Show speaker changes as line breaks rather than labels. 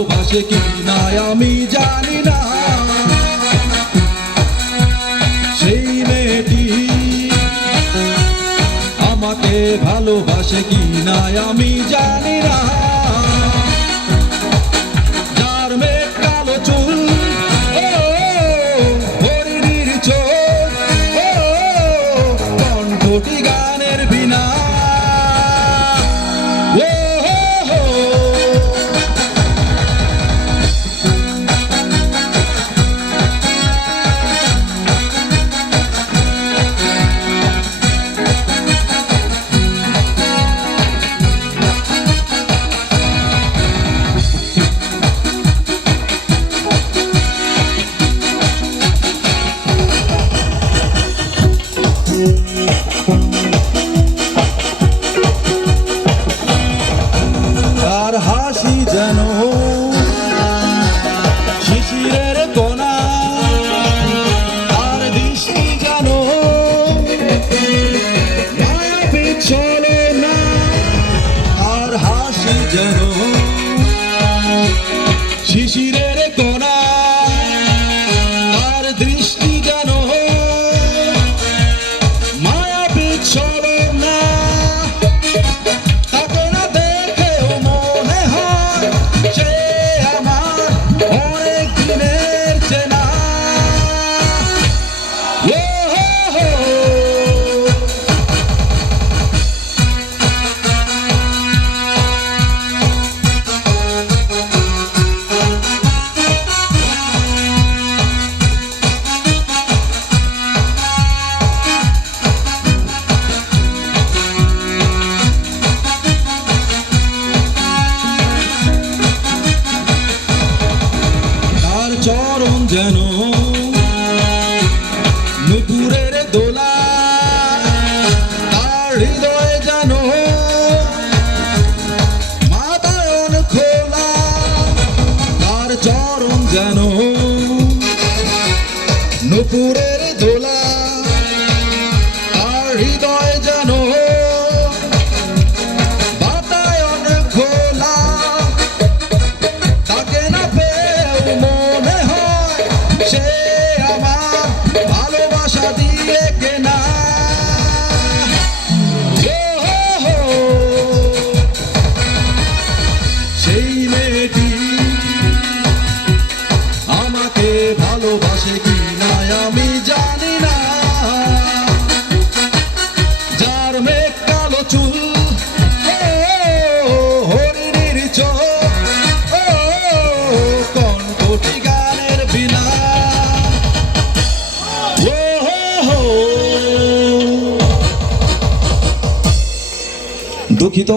ভালোবাসে কি না আমি জানি না। সেই মেয়েটি আমাকে ভালোবাসে কি না আমি জানি না। যেন শিশিরের কোনা আর দৃষ্টি যেন মায়াবী চলে না আর হাসি যেন চরণ যেন। নুপুরের দোলা তার হৃদয় যেন মাতায়ন খোলা তার চরণ যেন নুপুরের হো হো। সেই মেয়েটি দুঃখিত